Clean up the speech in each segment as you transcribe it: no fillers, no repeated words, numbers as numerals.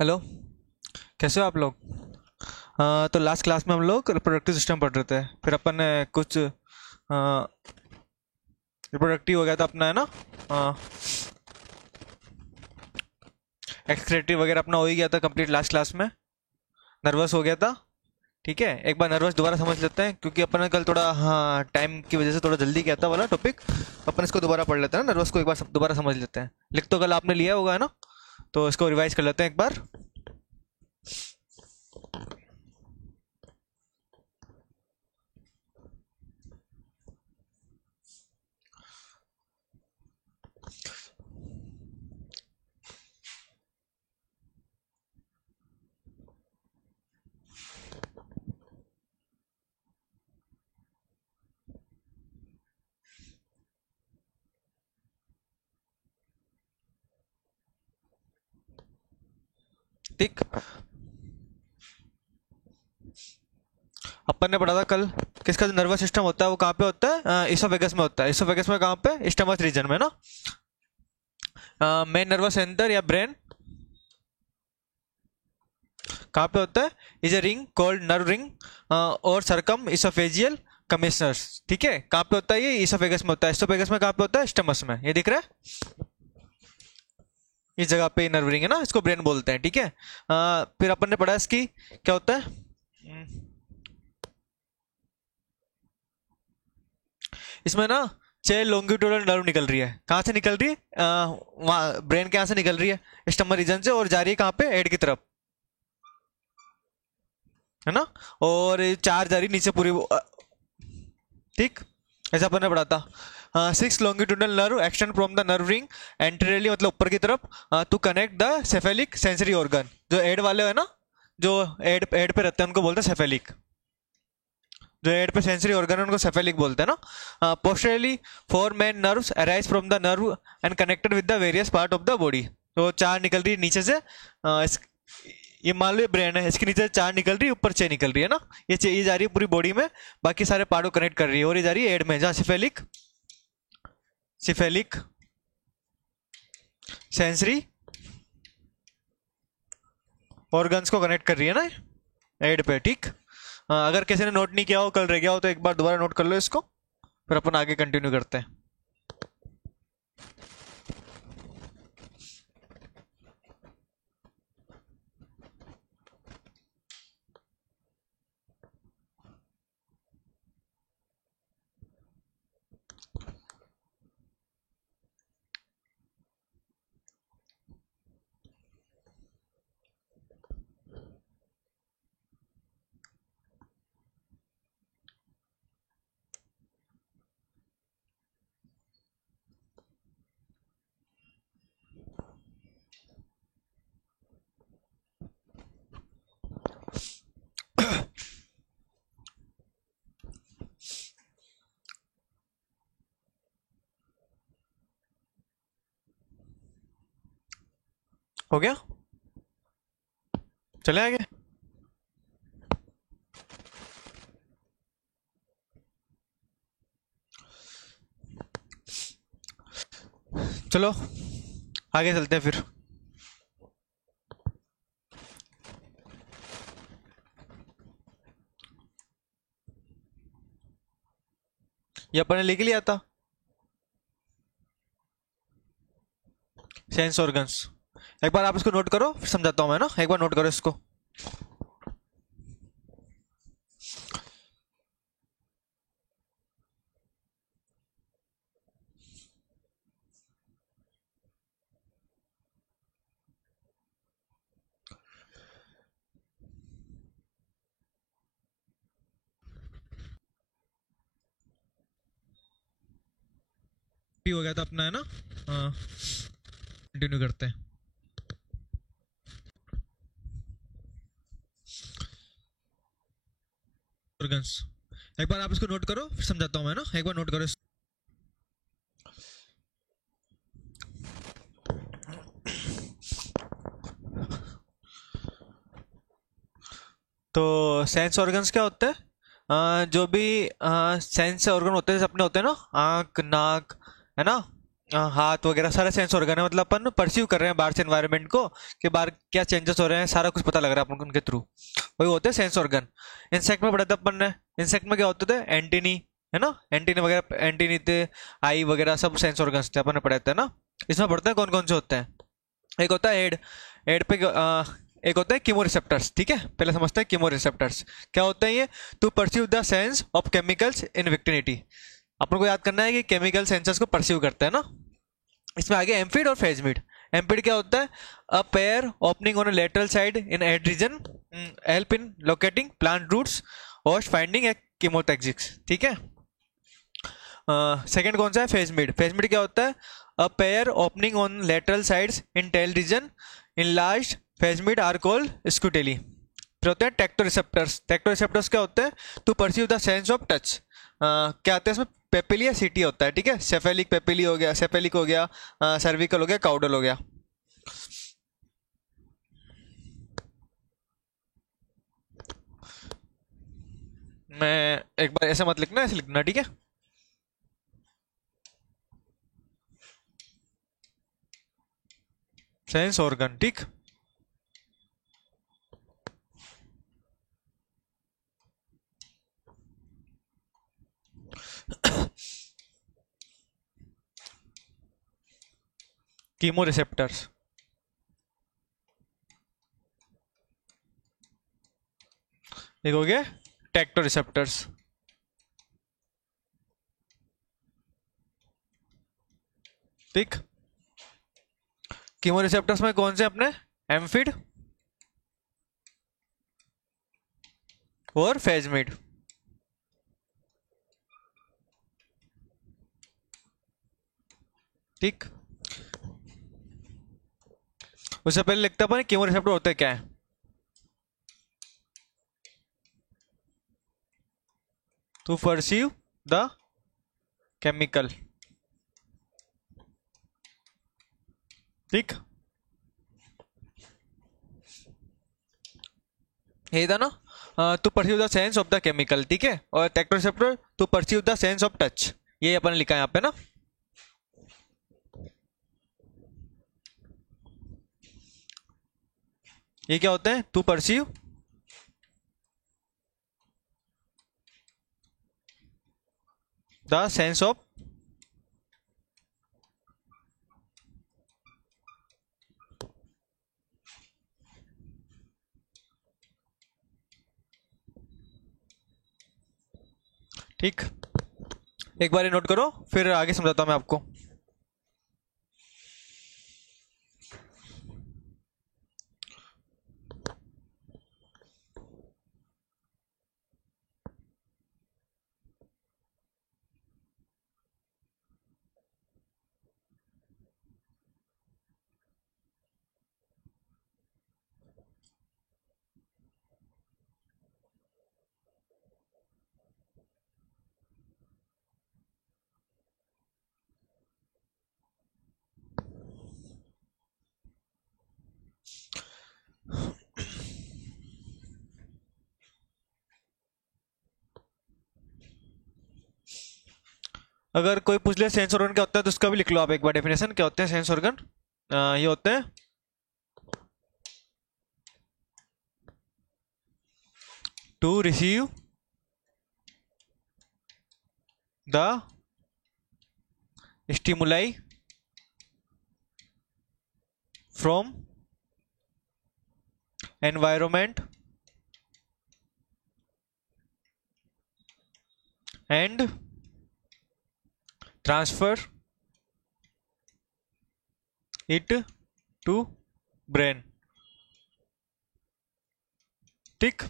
Hello. कैसे हो आप लोग? तो लास्ट क्लास में हम लोग रिप्रोडक्टिव सिस्टम पढ़ रहे थे, फिर अपन ने कुछ रिप्रोडक्टिव हो गया था अपना, है ना? एक्सक्रेटिव वगैरह अपना हो ही गया था कंप्लीट लास्ट क्लास में। नर्वस हो गया था। ठीक है, एक बार नर्वस दोबारा समझ लेते हैं, क्योंकि अपन ने कल थोड़ा टाइम की वजह से थोड़ा जल्दी किया था वाला टॉपिक। अपन इसको दोबारा पढ़ लेते हैं ना, नर्वस को एक बार दोबारा समझ लेते हैं। लिख तो कल आपने लिया होगा, है ना? तो इसको रिवाइज कर लेते हैं एक बार। ठीक। अपन ने पढ़ा था कल, किसका जो नर्वस सिस्टम होता है वो कहाँ पे होता है? इसोफेगस में होता है। इसोफेगस में कहाँ पे? स्टमक रीजन में ना। मेन नर्वस सेंटर या ब्रेन कहाँ पे होता है? Is a ring called nerve ring और सरकम इसोफेजियल कमिश्नर्स। ठीक है, कहाँ पे होता है? ये इसोफेगस में होता है। इसोफेगस में कहाँ पे होता है? स्टमक में। ये दिख रहा है? इस जगह पे नर्व रिंग है ना, इसको ब्रेन बोलते हैं। ठीक है। फिर अपन ने पढ़ा इसकी क्या होता है। इसमें ना 6 लॉन्गिट्यूडल नर्व निकल रही है। कहाँ से निकल रही है? वहाँ ब्रेन के यहाँ से निकल रही है, स्टमक रीजन से, और जा रही है कहाँ पे? हेड की तरफ, है ना? और ये चार जा रही नीचे पूरी ठीक। ऐसा अपन ने पढ़ा था। 6 longitudinal nerve extend from the nerve ring anteriorly, मतलब ऊपर की तरफ, to connect the cephalic sensory organ. जो एड वाले है ना, जो एड एड पे रहते हैं उनको बोलते हैं सेफेलिक। जो एड पे सेंसरी ऑर्गन है उनको सेफेलिक बोलते हैं ना। पोस्टरली 4 main nerves arise from the nerve and connected with the various part of the body. तो चार निकल रही है नीचे से। ये मान लो ये ब्रेन है, इसके नीचे से चार निकल रही है, ऊपर 6 निकल रही है ना। ये जा रही है पूरी बॉडी में, बाकी सारे पार्ट को कनेक्ट कर रही है, और ये जा रही है एड में, जहाँ सिफेलिक सिफेलिक सेंसरी ऑर्गन्स को कनेक्ट कर रही है ना, एड पे। ठीक। अगर किसी ने नोट नहीं किया हो, कल रह गया हो, तो एक बार दोबारा नोट कर लो इसको, फिर अपन आगे कंटिन्यू करते हैं। हो गया? चले आगे। चलो आगे चलते हैं फिर। ये अपन ने लिख लिया था, सेंस ऑर्गन्स। एक बार आप इसको नोट करो, फिर समझाता हूँ मैं ना। एक बार नोट करो इसको। पी हो गया था अपना, है ना? कंटिन्यू करते हैं। ऑर्गन्स, एक बार आप इसको नोट करो, फिर समझाता हूँ मैं ना। एक बार नोट करो तो सेंस ऑर्गन्स क्या होते हैं? जो भी सेंस ऑर्गन होते हैं, जैसे अपने होते हैं ना, आंख, नाक, है ना? हाथ वगैरह सारे सेंस ऑर्गन है, मतलब अपन परसीव कर रहे हैं बाहर से एनवायरनमेंट को, कि बाहर क्या चेंजेस हो रहे हैं, सारा कुछ पता लग रहा है अपन को उनके थ्रू। वही होते हैं सेंस ऑर्गन। इंसेक्ट में पढ़ा था अपन ने, इंसेक्ट में क्या होते थे, एंटीनी, है ना, एंटीनी वगैरह, एंटीनी थे, आई वगैरह सब सेंस ऑर्गन्स थे, अपन ने पढ़े थे ना। इसमें पढ़ते हैं कौन कौन से होते हैं। एक होता है हेड, हेड पे एक होता है कीमो रिसेप्टर्स, ठीक है, पहले समझते हैं कीमो रिसेप्टर्स क्या होते हैं ये। To perceive the sense of chemicals in vicinity, अपन को याद करना है कि केमिकल सेंसर्स को परसीव करते हैं ना। इसमें आगे एम्फिड और फेजमिड। एम्फिड क्या होता है, a pair opening on a lateral side in head region, help in locating plant roots और फाइंडिंग ए कीमोटैक्सिक्स, ठीक है। सेकंड कौन सा है, फेजमिड। फेजमिड क्या होता है, a pair opening on lateral sides in tail region, in large phasmid are called scutellae. फिर होते हैं टेक्टो रिसेप्टर्स। टेक्टो रिसेप्टर्स क्या होते हैं, to perceive the sense of touch. क्या आते हैं इसमें, पेपिली या सीटी होता है, ठीक है, सेफेलिक पेपिली हो गया, सेफेलिक हो गया, सर्विकल हो गया, काउडल हो गया। मैं एक बार ऐसे मत लिखना, ऐसे लिखना, ठीक है। सेंस ऑर्गन, ठीक। कीमो रिसेप्टर्स, एक हो गया टेक्टो रिसेप्टर्स, ठीक। कीमो रिसेप्टर्स में कौन से अपने, एम्फिड और फेजमिड, ठीक। उससे पहले लिखता अपन कीमो रिसेप्टर होते क्या है। टू परसीव द केमिकल, ठीक। यही था ना, to perceive the sense of the chemical, ठीक है। और tacto receptor to perceive the sense of touch, ये अपन ने लिखा है यहाँ पे ना। ये क्या होते हैं, to perceive the sense of, ठीक। एक बार ये नोट करो, फिर आगे समझाता हूँ मैं आपको। अगर कोई पूछ ले सेंस ऑर्गन क्या होता है, तो उसका भी लिख लो आप एक बार डेफिनेशन, क्या होते हैं सेंस ऑर्गन। ये होते हैं to receive the stimuli from environment and transfer it to brain, ठीक।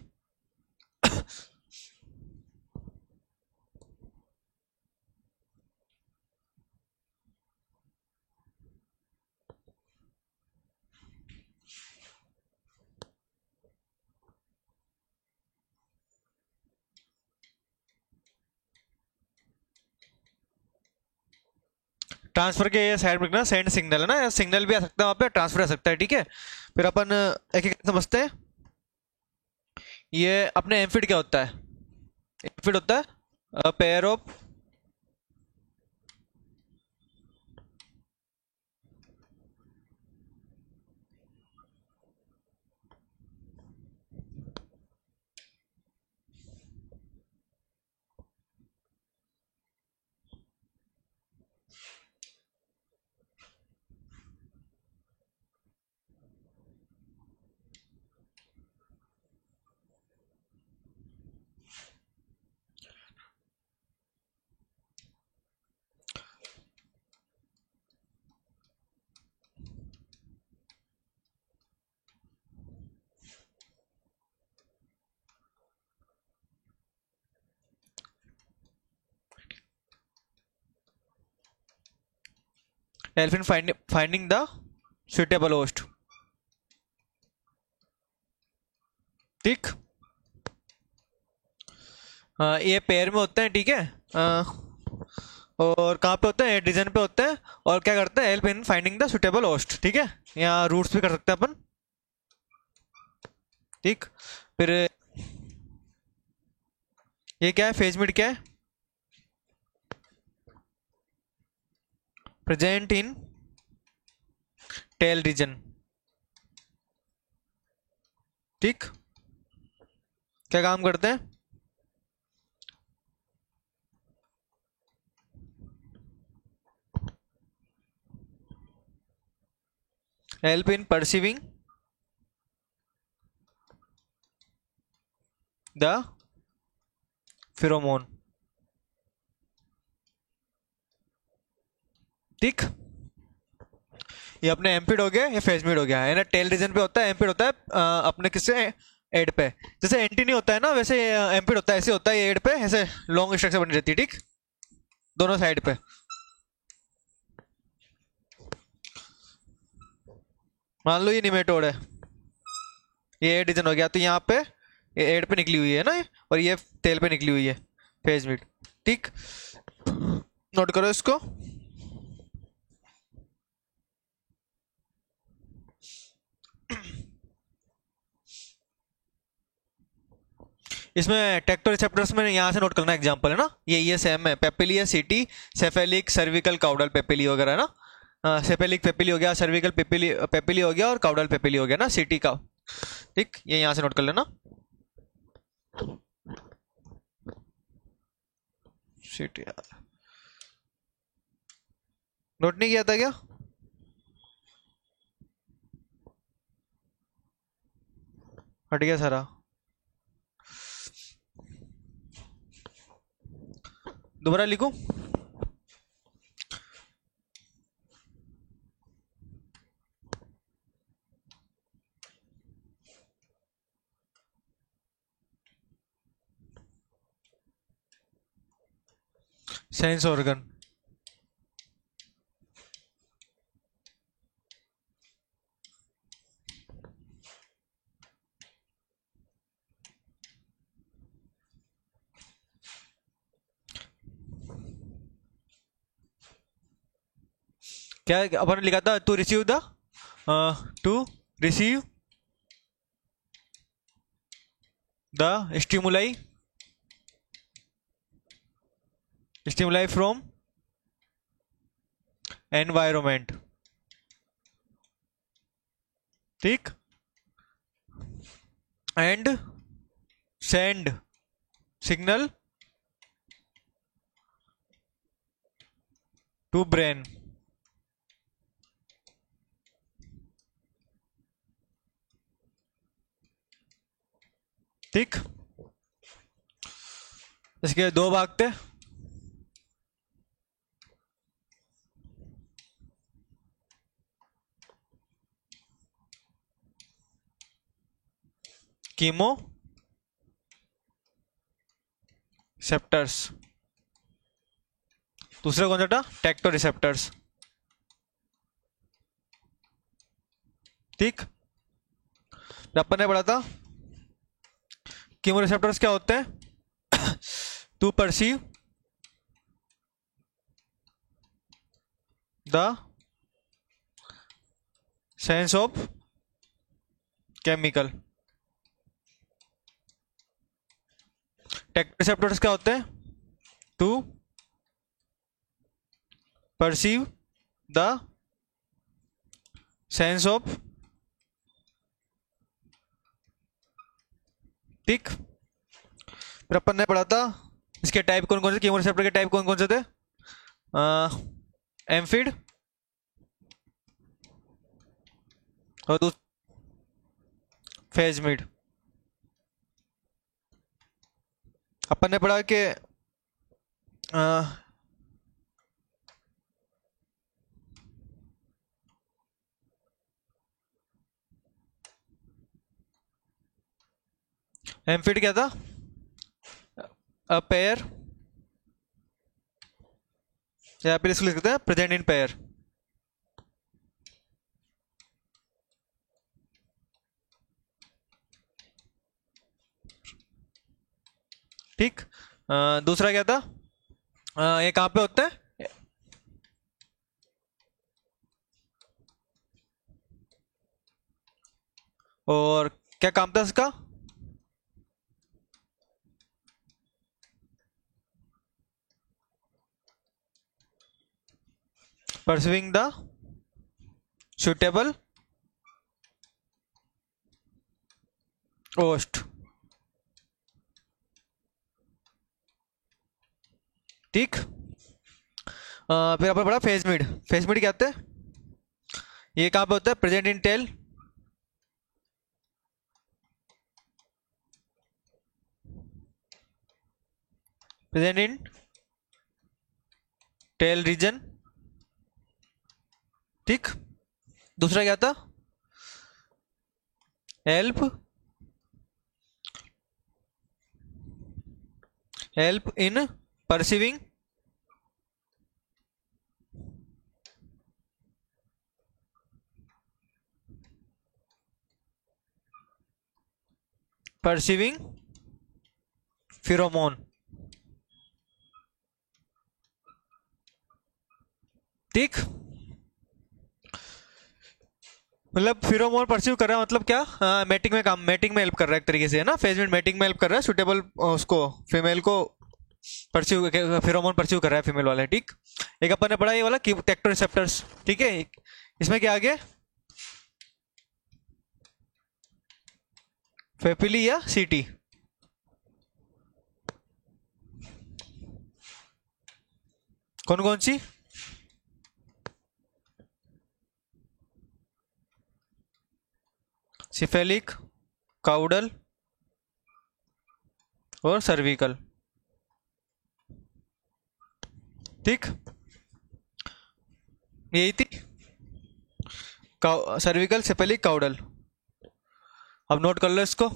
ट्रांसफर के साइड में लिखना सेंड सिग्नल, है ना, सिग्नल भी आ सकता है वहां पे, ट्रांसफर आ सकता है, ठीक है। फिर अपन एक एक समझते हैं। ये अपने एम्फिड क्या होता है, एम्फिड होता है pair of help in finding the suitable host. ठीक। ये पेयर में होते हैं, ठीक है। और कहाँ पे होते हैं, रीजन पे होते हैं। और क्या करते हैं, help in finding the suitable host, ठीक है। यहाँ रूट्स भी कर सकते हैं अपन। ठीक। फिर ये क्या है, फेज मिड क्या है, प्रेजेंट इन टेल रीजन। ठीक। क्या काम करते हैं, हेल्प इन परसीविंग द फिरोमोन। ठीक। ये अपने एम्पिड हो गया, ये फेजमिड हो गया है ना। टेल रीजन पे होता है, एम्पिड होता है अपने किससे, एड पे। जैसे एंटी नहीं होता है ना, वैसे एम्पिड होता है, ऐसे होता है ये एड पे, ऐसे लॉन्ग स्ट्रक्चर बनी रहती है। ठीक, दोनों साइड पे। मान लो ये निमेटोड है, ये एड रीजन हो गया, तो यहाँ पे ये एड पे निकली हुई है ना, और ये टेल पे निकली हुई है, फेजमिड। ठीक, नोट करो इसको। इसमें टेक्टो रिसेप्टर्स में यहाँ से नोट करना एग्जांपल है ना, ये सेम है, पेपिली है, सीटी, सेफेलिक, सर्विकल, काउडल पेपिली वगैरह है ना। सेफेलिक पेपिली हो गया, सर्विकल पेपिली पेपिली हो गया, और काउडल पेपिली हो गया ना, सीटी का। ठीक, ये यहाँ से नोट कर लेना, सीटी। नोट नहीं किया था क्या, हट गया सारा। दोबारा लिखूं, सेंस ऑर्गन। क्या अपन ने लिखा था, to receive the, to receive the stimuli, stimuli from environment. ठीक, and send signal to brain. ठीक, इसके दो भाग थे, कीमो रिसेप्टर्स, दूसरा कौन सा था, टेक्टो रिसेप्टर्स। ठीक, अपन ने पढ़ा था कीमो रिसेप्टर्स क्या होते हैं, to perceive the sense of chemical. Tactoreceptors क्या होते हैं, to perceive the sense of. ठीक, फिर अपन ने पढ़ा था इसके टाइप कौन कौन से, कीमो रिसेप्टर के टाइप कौन कौन से थे, एम्फिड और फेजमिड। अपन ने पढ़ा कि एम्फिड क्या था, अ पेयर, या फिर इसको लिख सकते हैं प्रेजेंट इन पेयर। ठीक। दूसरा क्या था, ये कहाँ पे होता है, और क्या काम था इसका, परसिविंग द सुटेबल होस्ट। ठीक। फिर अपन पढ़ा फेज मिड। फेज मिड क्या होता है, ये कहाँ पे होता है, present in tail, present in tail region. ठीक। दूसरा क्या था, help, help in perceiving perceiving pheromone. ठीक। मतलब फिरोमोन परस्यू कर रहा है, मतलब क्या, मैटिंग में काम, मैटिंग में हेल्प कर रहा है एक तरीके से, है ना। फेजमेंट मैटिंग में हेल्प कर रहा है, सुटेबल उसको फीमेल को परस्यू, फिरोमोन परस्यू कर रहा है फीमेल वाला। ठीक। एक अपन ने पढ़ा ये वाला टेक्टो रिसेप्टर्स। ठीक है, इसमें क्या आ गया, फेपिली या सीटी। कौन कौन सी, सिफेलिक, काउडल और सर्विकल। ठीक, यही थी, सर्विकल, सिफेलिक, काउडल। अब नोट कर लो इसको।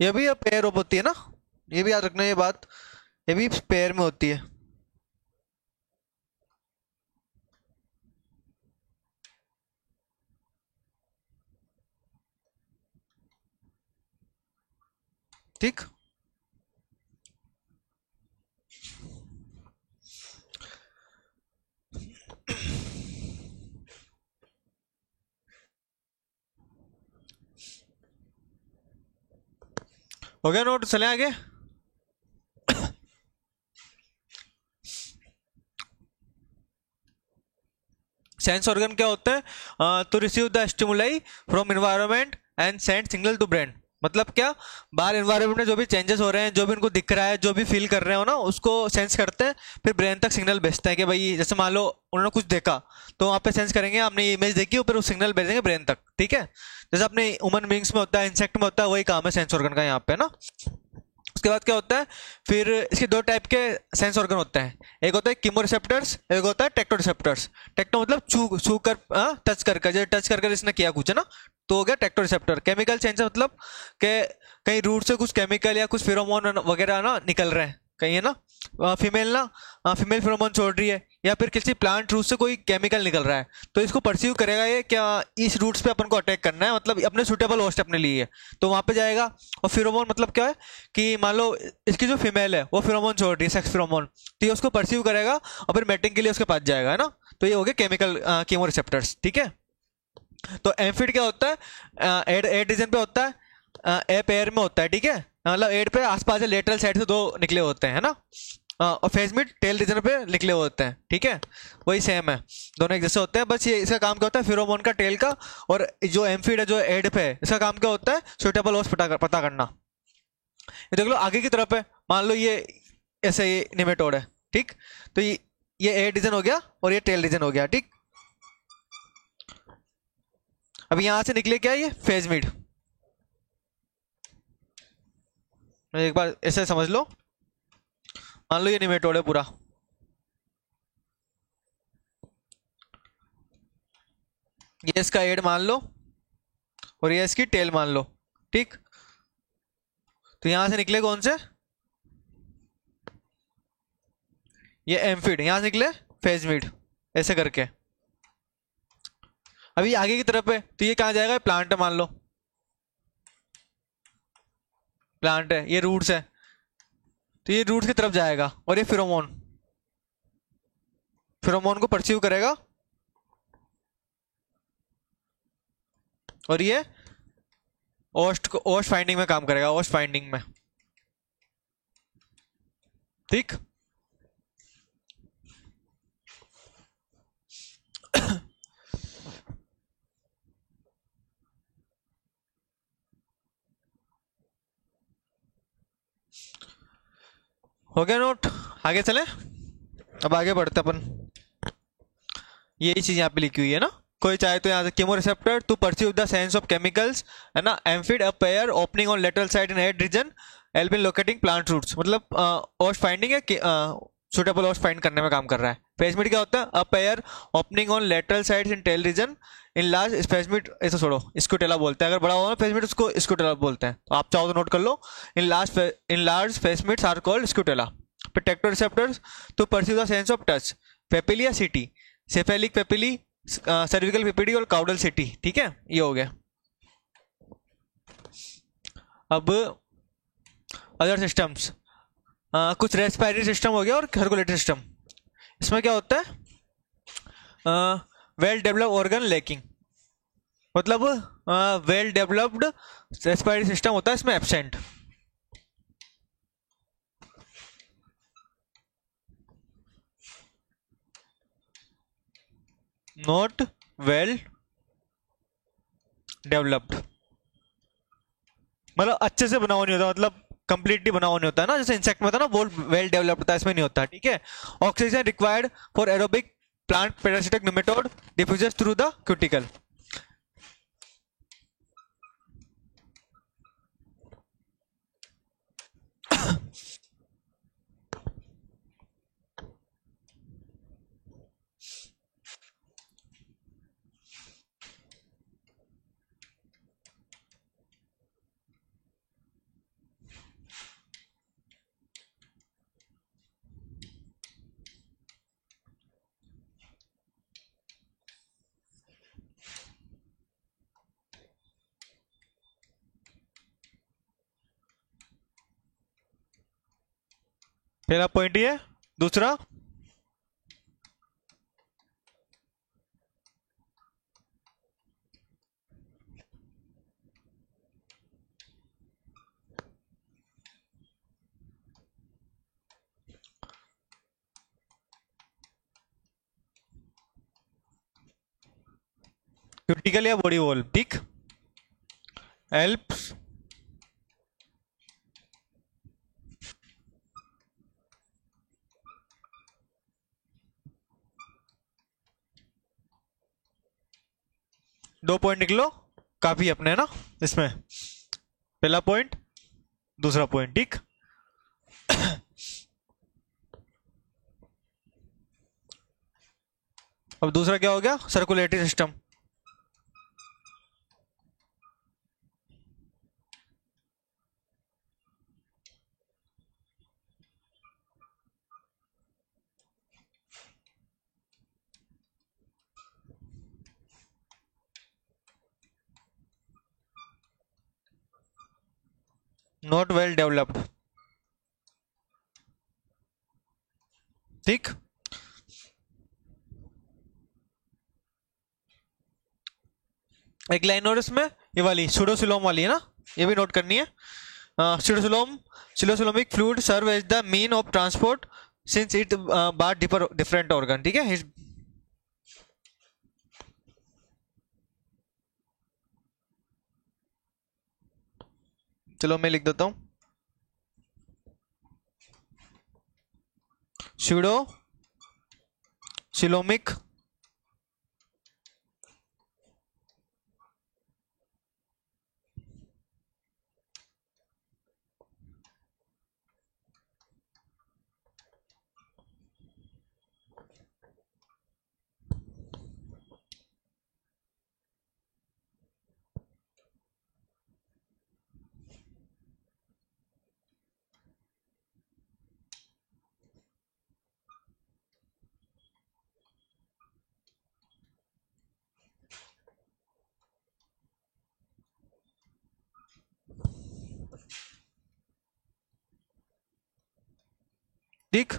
ये भी पेयर ऑफ होती है ना, ये भी याद रखना ये बात, ये भी पेयर में होती है। ठीक। हो गया नोट, चले आगे। सेंस ऑर्गन क्या होता है, to receive the stimuli from environment and send signal to brain. मतलब क्या, बाहर एनवायरनमेंट में जो भी चेंजेस हो रहे हैं, जो भी उनको दिख रहा है, जो भी फील कर रहे हो ना, उसको सेंस करते हैं, फिर ब्रेन तक सिग्नल भेजते हैं कि भाई, जैसे मान लो उन्होंने कुछ देखा, तो वहाँ पे सेंस करेंगे, आपने इमेज देखी, फिर वो सिग्नल भेजेंगे ब्रेन तक। ठीक है, जैसे अपने ह्यूमन बींग्स में होता है, इंसेक्ट में होता है, वही काम है सेंस ऑर्गन का यहाँ पे ना। उसके बाद क्या होता है, फिर इसके दो टाइप के सेंस ऑर्गन होते हैं, एक होता है कीमो रिसेप्टर्स, एक होता है टेक्टो रिसेप्टर्स। टेक्टो मतलब छू छू कर, टच कर कर, जैसे टच कर कर इसने किया कुछ है ना, तो हो गया टेक्टो रिसेप्टर। केमिकल सेंस मतलब के कहीं रूट से कुछ केमिकल या कुछ फेरोमोन वगैरह ना निकल रहे हैं कहीं, है ना, फीमेल ना फीमेल फेरोमोन छोड़ रही है, या फिर किसी प्लांट रूट से कोई केमिकल निकल रहा है, तो इसको परसीव करेगा ये क्या, इस रूट्स पे अपन को अटैक करना है, मतलब अपने सुटेबल होस्ट अपने लिए, तो वहां पे जाएगा। और फेरोमोन मतलब क्या है कि मान लो इसकी जो फीमेल है वो फेरोमोन छोड़ रही है, सेक्स फेरोमोन, तो ये उसको परसीव करेगा और फिर मैटिंग के लिए उसके पास जाएगा, है ना। तो ये हो गए केमिकल कीमो रिसेप्टर्स, ठीक है। तो एम्फिड क्या होता है, एड एड रीजन पे होता है, ए पेयर में होता है, ठीक है, मतलब एड पे आसपास लेटरल साइड से दो निकले होते हैं, है ना। और फेजमिड टेल रीजन पे निकले होते हैं, ठीक है, वही सेम है, दोनों एक जैसे होते हैं, बस ये इसका काम क्या होता है फेरोमोन का टेल का, और जो एम्फिड है जो एड पे है इसका काम क्या होता है सुटेबल होस्ट पता करना। ये देख लो आगे की तरफ है, मान लो ये ऐसे ये निमेटोड है, ठीक, तो ये एड रीजन हो गया और ये टेल रीजन हो गया, ठीक। अब यहां से निकले क्या ये फेजमिड, एक बार ऐसे समझ लो, मान लो ये निमेटोड है पूरा, ये इसका एड मान लो और ये इसकी टेल मान लो, ठीक। तो यहां से निकले कौन से, ये एम्फिड, यहां से निकले फेजमिड, ऐसे करके। अभी आगे की तरफ है तो ये कहाँ जाएगा, प्लांट है मान लो, प्लांट है, ये रूट्स है, तो ये रूट्स की तरफ जाएगा, और ये फिरोमोन, फिरोमोन को परसीव करेगा, और ये ओस्ट फाइंडिंग में काम करेगा, ओस्ट फाइंडिंग में, ठीक। हो गया नोट, आगे चले, अब आगे बढ़ते अपन, यही चीज यहाँ पे लिखी हुई है ना, कोई चाहे तो यहाँ से chemoreceptor to perceive the sense of chemicals, है ना, amphid a pair opening on lateral side in head region, help in locating plant roots, मतलब ओस्ट फाइंडिंग है कि सुटेबल ओस्ट फाइंड करने में काम कर रहा है। फेजमिड क्या होता है, a pair opening on lateral side in tail region, in large phasmid, ऐसा छोड़ो स्क्यूटेला बोलते हैं, अगर बड़ा होगा फेजमिड उसको स्क्यूटेला बोलते हैं, तो आप चाहो तो नोट कर लो, in large phasmids are called scutella. Protector receptors to perceive the sense of touch, papillae setae, cephalic papillae, cervical papillae और काउडल सिटी, ठीक है, ये हो गया। अब अदर सिस्टम्स, कुछ रेस्पिरेटरी सिस्टम हो गया और सर्कुलेटरी सिस्टम, इसमें क्या होता है वेल डेवलप्ड ऑर्गन लेकिंग, मतलब वेल डेवलप्ड रेस्पिरेटरी सिस्टम होता है इसमें एब्सेंट, नॉट वेल डेवलप्ड, मतलब अच्छे से बना हुआ नहीं होता, मतलब कंप्लीटली बना हुआ नहीं होता है ना, जैसे इंसेक्ट में होता है ना वो वेल डेवलप्ड होता है, इसमें नहीं होता, ठीक है। Oxygen required for aerobic plant parasitic nematode diffuses through the cuticle. पहला पॉइंट ये, दूसरा क्यूटिकल या बॉडी वॉल, ठीक, हेल्प्स, 2 पॉइंट निकलो काफी अपने, है ना, इसमें पहला पॉइंट दूसरा पॉइंट, ठीक। अब दूसरा क्या हो गया, circulatory system, not well developed. ठीक। एक लाइन और इसमें, ये वाली सुडोसिलोम वाली है ना, ये भी नोट करनी है। Pseudocoelom coelomic fluid serve as the mean of transport since it बार डिफरेंट ऑर्गन। ठीक है, चलो मैं लिख देता हूँ। स्यूडो सिलोमिक ठीक।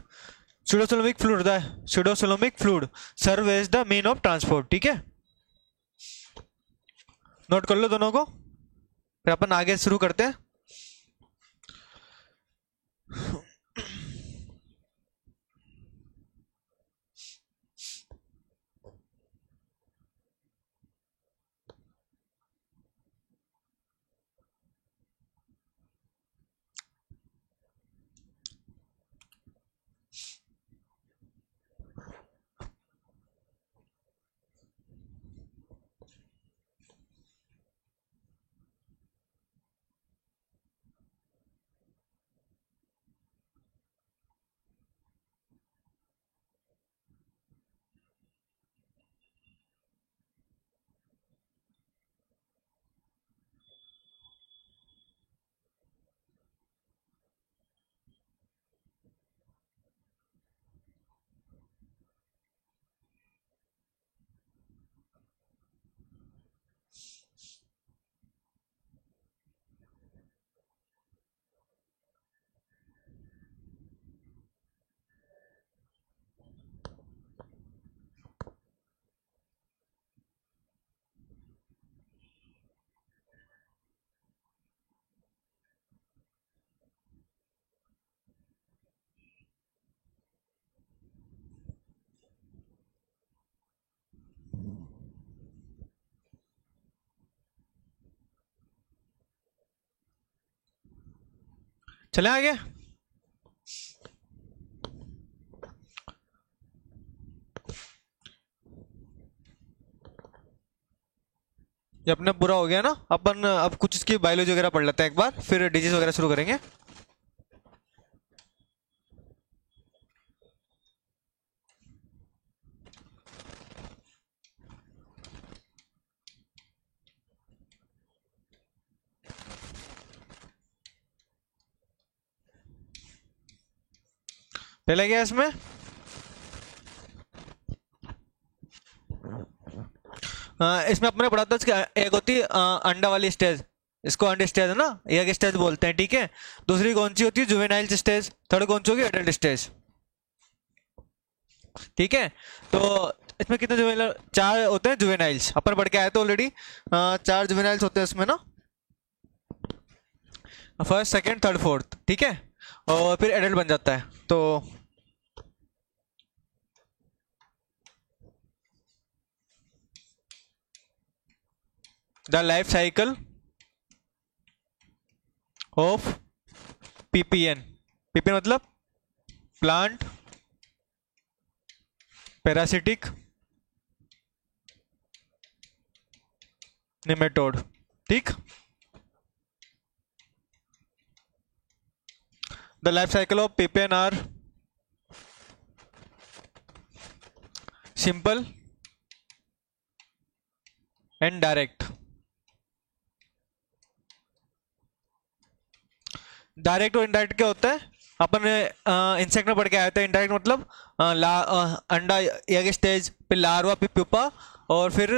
स्यूडोसिलोमिक फ्लूइड होता है, pseudocoelomic fluid serve as the mean of transport. ठीक है, नोट कर लो दोनों को, फिर अपन आगे शुरू करते हैं। चले आगे। ये अपने पूरा हो गया ना, अपन अब कुछ इसकी बायोलॉजी वगैरह पढ़ लेते हैं एक बार, फिर डिजीज वगैरह शुरू करेंगे। पहले क्या है इसमें, इसमें अपने पढ़ा था एक होती है अंडा वाली स्टेज, इसको अंडे स्टेज है ना, एग स्टेज बोलते हैं। ठीक है, दूसरी कौन सी होती है, जुवेनाइल स्टेज, थर्ड कौन सी होगी, एडल्ट स्टेज। ठीक है, तो इसमें कितने जुवेनाइल, चार होते हैं जुवेनाइल्स, अपन पढ़ के आए थे ऑलरेडी। चार जुवेनाइल्स होते हैं इसमें ना, फर्स्ट सेकंड थर्ड फोर्थ। ठीक है, और फिर एडल्ट बन जाता है। तो the life cycle of PPN, PPN मतलब प्लांट पैरासिटिक निमेटोड। ठीक, the life cycle of PPN are simple and direct. Direct और इनडायरेक्ट क्या होता है, अपन इंसेक्ट में पढ़ के आए थे। इनडायरेक्ट मतलब अंडा एग स्टेज, फिर लार्वा, फिर प्यूपा, और फिर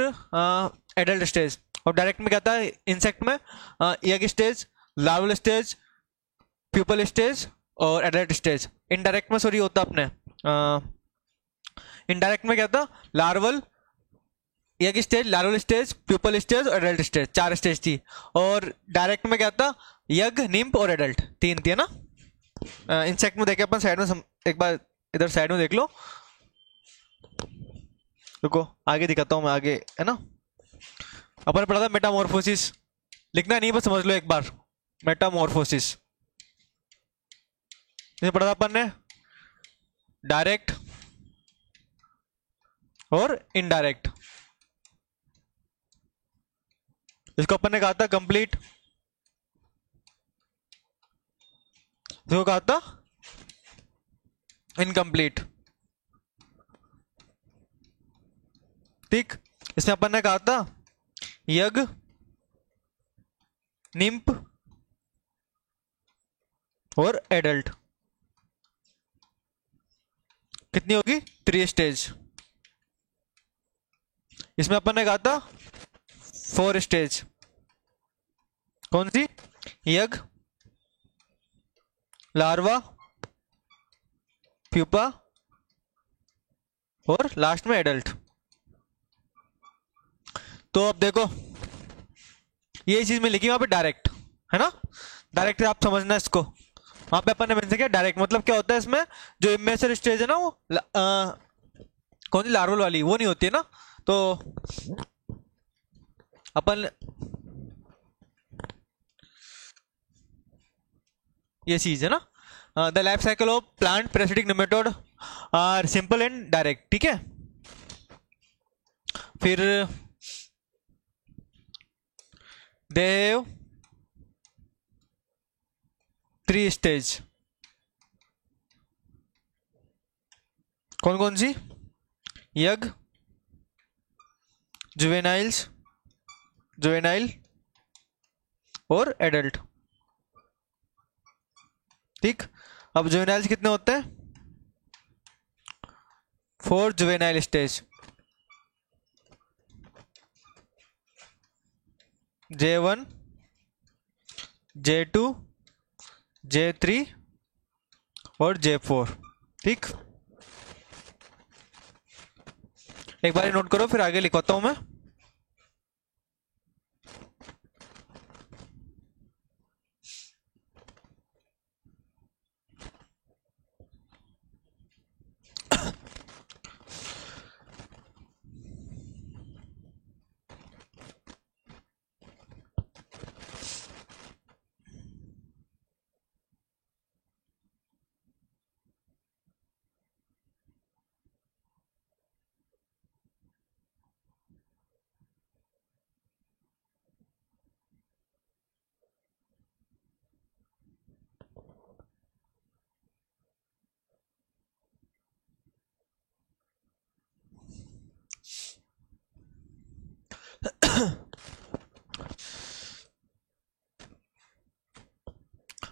एडल्ट स्टेज। और डायरेक्ट में क्या था, इंसेक्ट में egg stage, larval stage, pupal stage और एडल्ट स्टेज। इनडायरेक्ट में सॉरी होता अपने इनडायरेक्ट में क्या था, लार्वल एक stage, larval stage, pupal stage और एडल्ट स्टेज, 4 स्टेज थी। और डायरेक्ट में क्या था, यग, निम्प और एडल्ट, 3 थी है ना। इंसेक्ट में देखे अपन साइड में एक बार इधर साइड में देख लो, रुको आगे दिखाता हूँ मैं, आगे है ना। अपन ने पढ़ा था मेटामॉर्फोसिस, लिखना नहीं बस समझ लो एक बार। मेटामॉर्फोसिस पढ़ा था अपन ने, डायरेक्ट और इनडायरेक्ट। इसको अपन ने कहा था कंप्लीट, इसको कहा था इनकम्प्लीट। ठीक, इसमें अपन ने कहा था यग, निम्प और एडल्ट। कितनी होगी, 3 स्टेज। इसमें अपन ने कहा था 4 स्टेज। कौन सी, यग, लार्वा, प्यूपा और लास्ट में एडल्ट। तो अब देखो ये चीज में लिखी वहां पे डायरेक्ट है ना, डायरेक्ट आप समझना इसको। वहां पे अपन ने मेंशन किया डायरेक्ट मतलब क्या होता है, इसमें जो इमेचर स्टेज है ना वो कौन सी लार्वल वाली वो नहीं होती है ना, तो अपन ये चीज है ना, the life cycle of plant parasitic nematode are simple and direct. ठीक है, फिर दे हैव 3 स्टेज। कौन कौन सी, यग, जुवेनाइल्स, जुवेनाइल और एडल्ट। ठीक, अब जुवेनाइल्स कितने होते हैं, 4 juvenile stage, J1, J2, J3 और J4। ठीक, एक बार नोट करो फिर आगे लिखवाता हूं मैं।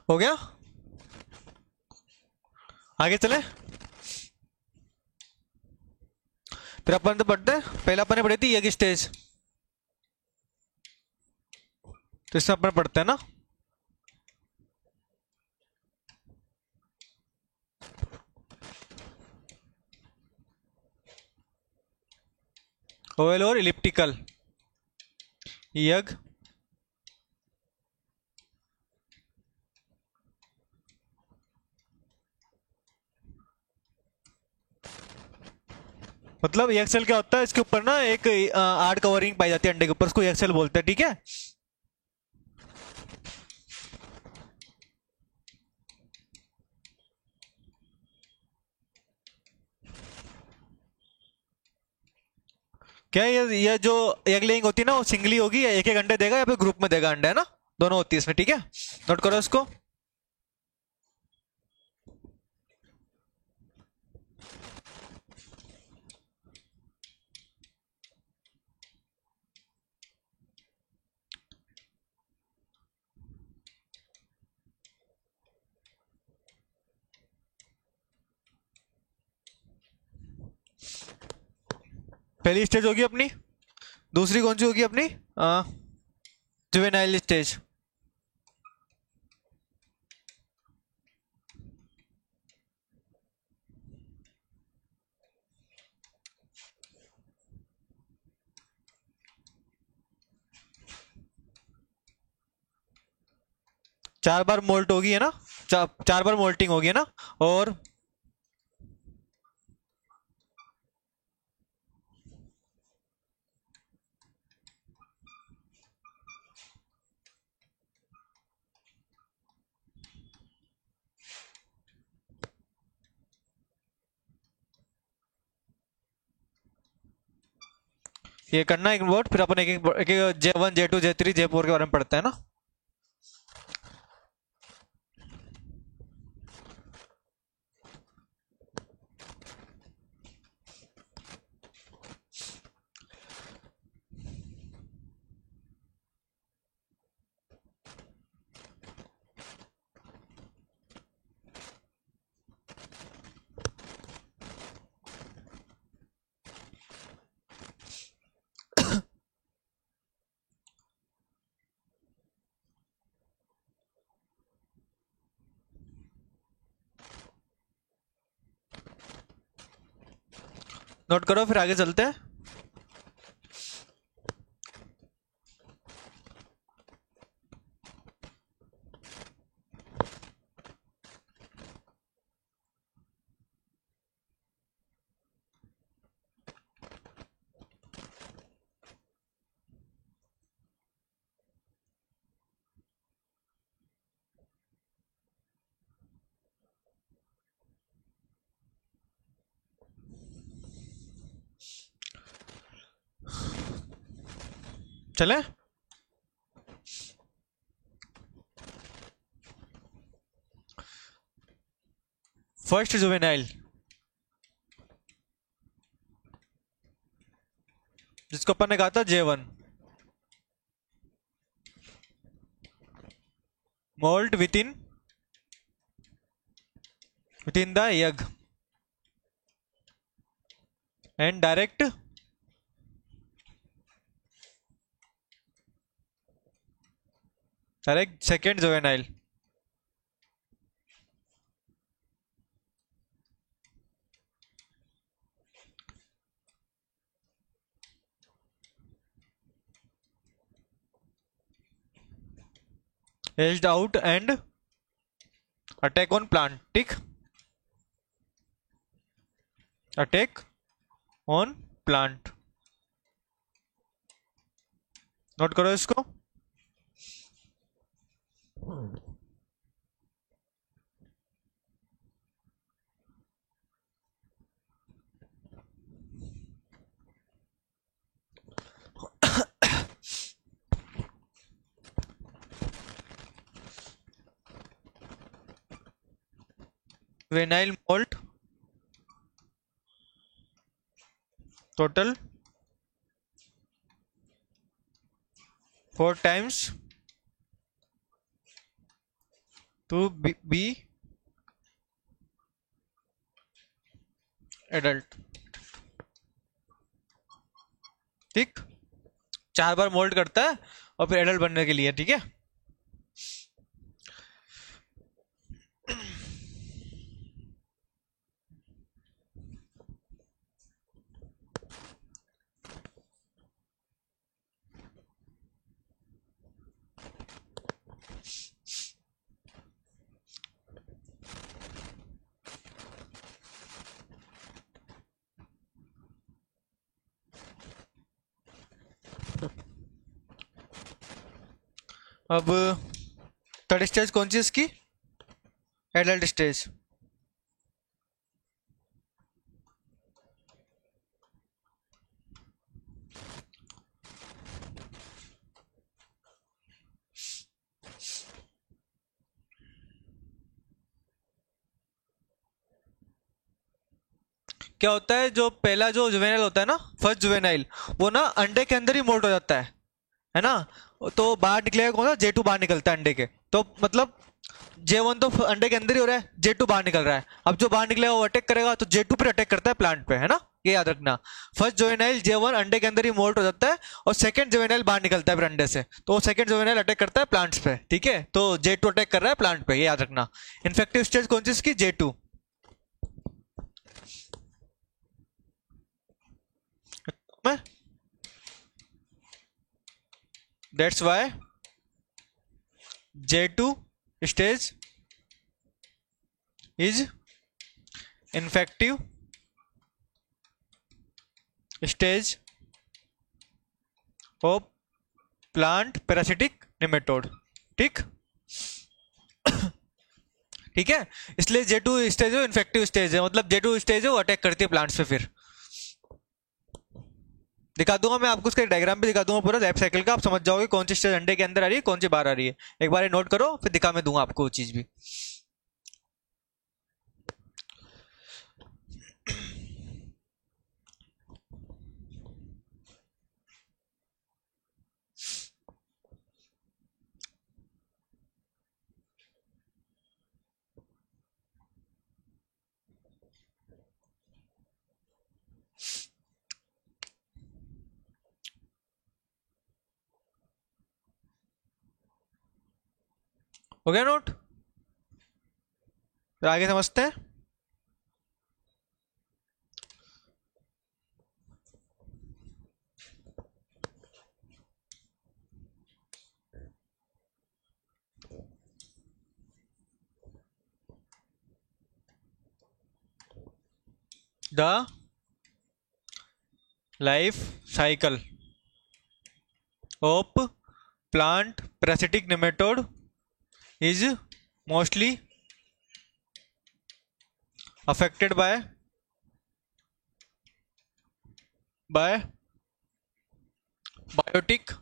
हो गया, आगे चले। फिर अपन तो पढ़ते हैं, पहला अपन ने पढ़ी थी यग स्टेज, तो इसमें अपन पढ़ते हैं ना, ओवल और इलिप्टिकल, यग, मतलब यग सेल क्या होता है, इसके ऊपर ना एक आर्ट कवरिंग पाई जाती है अंडे के ऊपर, उसको यग सेल बोलते हैं। ठीक है, क्या ये जो एग लेइंग होती है ना वो सिंगली होगी या एक एक अंडे देगा या फिर ग्रुप में देगा अंडा, है ना, दोनों होती है इसमें। ठीक है, नोट करो इसको। पहली स्टेज होगी अपनी, दूसरी कौन सी होगी अपनी, जुवेनाइल स्टेज। 4 बार मोल्ट होगी है ना, 4 बार मोल्टिंग होगी है ना। और ये करना एक वर्ड, फिर अपन एक एक J1 J2 J3 J4 के बारे में पढ़ते हैं ना। नोट करो, फिर आगे चलते हैं। चले। फर्स्ट जुवेनाइल, जिसको अपन ने कहा था J1, moult with in the egg and direct second juvenile. Aged out and attack on plant, ठीक। अटैक ऑन प्लांट, नोट करो इसको। Vinyl moult total 4 times to be adult, ठीक। 4 बार मोल्ड करता है और फिर एडल्ट बनने के लिए, ठीक है। अब थर्ड स्टेज कौन सी है इसकी? Adult stage. क्या होता है, जो पहला जो जुवेनाइल होता है ना, फर्स्ट जुवेनाइल, वो ना अंडे के अंदर ही मोल्ट हो जाता है ना। तो बाहर निकलेगा कौन सा? J2 बाहर निकलता है अंडे के, तो मतलब J1 तो अंडे के अंदर ही हो रहा है, J2 बाहर निकल रहा है। अब जो बाहर निकलेगा वो अटैक करेगा, तो J2 पर अटैक करता है प्लांट पे, है ना, ये याद रखना। फर्स्ट जुवेनाइल J1 अंडे के अंदर ही मोल्ट हो जाता है, और सेकंड जुवेनाइल बाहर निकलता है फिर अंडे से, तो सेकंड जुवेनाइल अटैक करता है प्लांट्स पे, ठीक है। तो J2 अटैक कर रहा है प्लांट पे, ये याद रखना। इन्फेक्टिव स्टेज कौन सी इसकी? J2। That's why J2 stage is infective stage of plant parasitic nematode. ठीक, ठीक है। इसलिए J2 स्टेज है, इन्फेक्टिव स्टेज है, मतलब J2 स्टेज है वो अटैक करती है प्लांट्स पे। फिर दिखा दूंगा मैं आपको, उसका डायग्राम भी दिखा दूंगा पूरा लाइफ साइकिल का, आप समझ जाओगे कौन सी स्टेज अंडे के अंदर आ रही है, कौन सी बाहर आ रही है। एक बार ये नोट करो, फिर दिखा मैं दूंगा आपको वो चीज भी। हो गया नोट? फिर आगे समझते हैं। The life cycle of plant parasitic nematode is mostly affected by biotic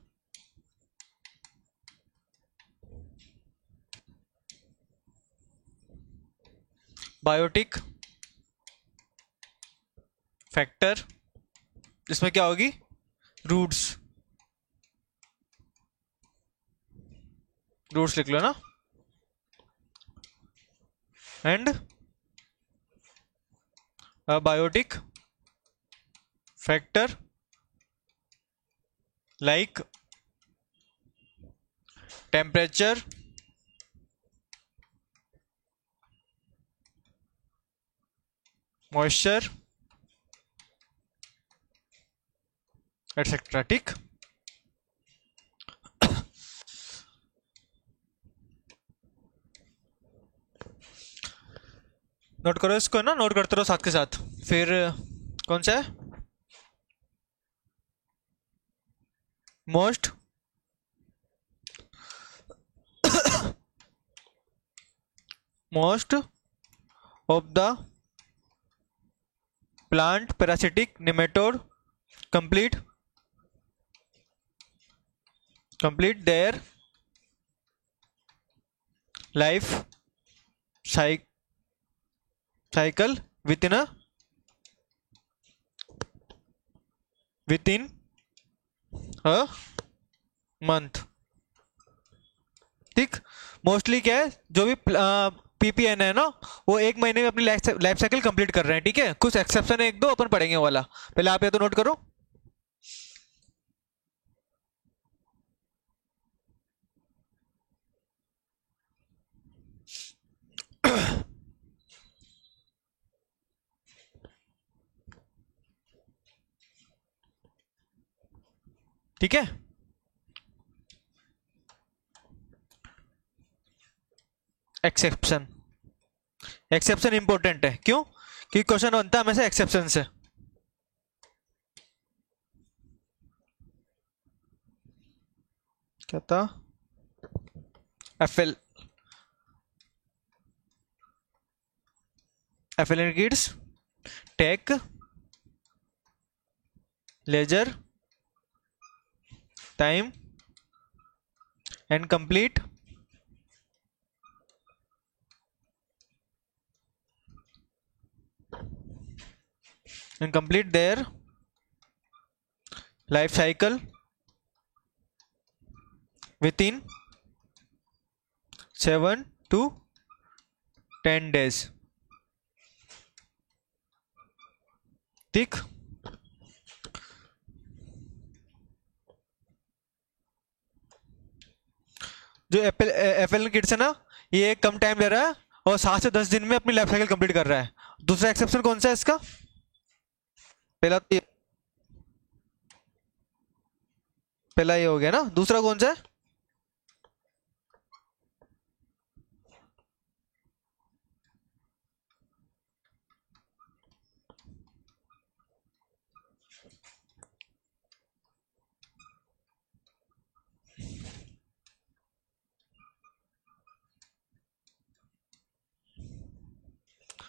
biotic factor, जिसमें क्या होगी, रूट्स, रूट्स लिख लो ना, and biotic factor like temperature, moisture etcetera. ठीक, नोट करो इसको ना, नोट करते रहो साथ के साथ। फिर कौन सा है, most most of the plant parasitic nematode complete their life cycle within a month। ठीक, मोस्टली क्या है, जो भी पीपीएन है ना, वो एक महीने में अपनी लाइफ साइकिल कंप्लीट कर रहे हैं। ठीक है, कुछ एक्सेप्शन है, एक दो अपन पढ़ेंगे वाला, पहले आप ये तो नोट करो। ठीक है, एक्सेप्शन, एक्सेप्शन इंपॉर्टेंट है, क्यों? कि क्वेश्चन बनता है हमेशा एक्सेप्शन से। क्या था, FL kids take leisure time and complete their life cycle within 7 to 10 days। ठीक, जो एफएल किड्स है ना, ये कम टाइम ले रहा है और 7 से 10 दिन में अपनी लाइफ साइकिल कंप्लीट कर रहा है। दूसरा एक्सेप्शन कौन सा है इसका, पहला तो पहला ये हो गया ना, दूसरा कौन सा है,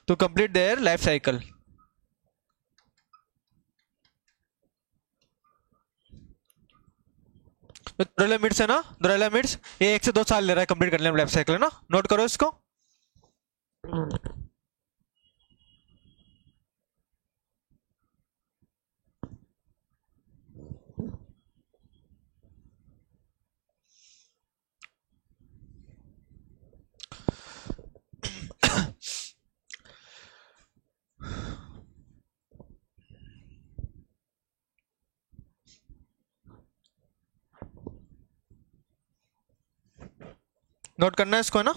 to complete their life cycle. तो डोरालामिड्स है ना, डोरालामिड्स ये 1 से 2 साल ले रहा है कंप्लीट करने में लाइफ साइकिल, है ना, नोट करो इसको। नोट करना है इसको, है ना।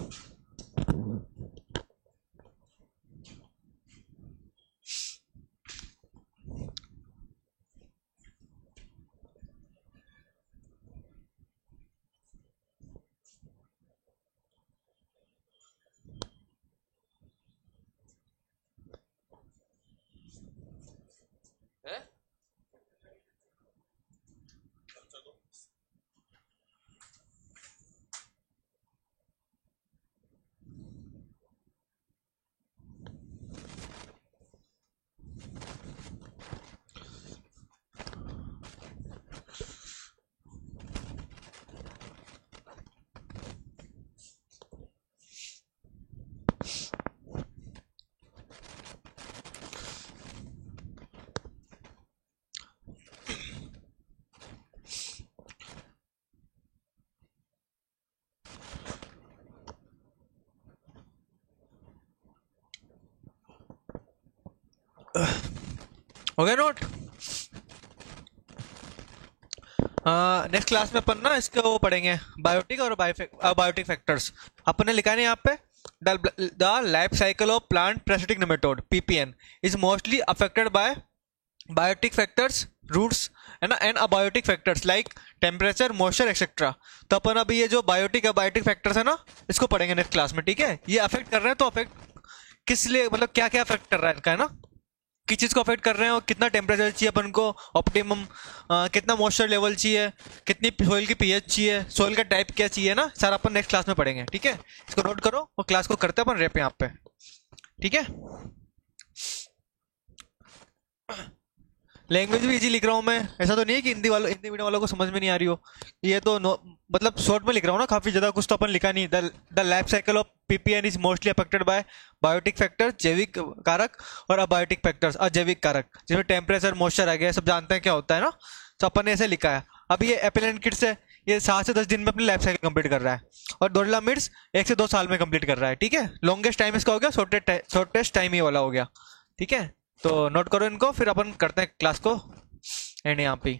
हो गया नोट। नेक्स्ट क्लास में अपन ना इसके वो पढ़ेंगे बायोटिक और बायोटिक फैक्टर्स। अपन ने लिखा है यहाँ पे the life cycle of plant parasitic nematode PPN is mostly affected by biotic factors roots, है ना, and abiotic factors like temperature, moisture etcetera. तो अपन अभी ये जो बायोटिक अबायोटिक फैक्टर्स है ना इसको पढ़ेंगे नेक्स्ट क्लास में, ठीक है। ये अफेक्ट कर रहे हैं तो अफेक्ट किस लिए, मतलब क्या क्या अफेक्ट कर रहा है इनका, है ना, किस चीज़ को अफेक्ट कर रहे हैं और कितना टेम्परेचर चाहिए अपन को ऑप्टिमम, कितना मॉइस्चर लेवल चाहिए, कितनी सोइल की पीएच चाहिए, सोइल का टाइप क्या चाहिए ना, सारा अपन नेक्स्ट क्लास में पढ़ेंगे, ठीक है। इसको नोट करो और क्लास को करते हैं अपन रैप यहाँ पे, ठीक है। लैंग्वेज भी इजी लिख रहा हूँ मैं, ऐसा तो नहीं है कि हिंदी मीडियम वालों को समझ में नहीं आ रही हो। ये तो मतलब शॉर्ट में लिख रहा हूँ ना, काफी ज्यादा कुछ तो अपन लिखा नहीं। The life cycle of PPN is mostly affected by biotic factors, जैविक कारक, और अबायोटिक फैक्टर्स, अजैविक कारक, जिसमें टेम्परेचर, मॉइस्चर आ गया, सब जानते हैं क्या होता है ना। तो अपन ने ऐसे लिखा है। अब ये एपिलेंट किट्स है, ये 7 से 10 दिन में अपनी लाइफ साइकिल कंप्लीट कर रहा है, और डोरलामिड्स 1 से 2 साल में कंप्लीट कर रहा है, ठीक है। लॉन्गेस्ट टाइम इसका हो गया, शॉर्टेस्ट टाइम ये वाला हो गया, ठीक है। तो नोट करो इनको, फिर अपन करते हैं क्लास को एंड यहाँ पे।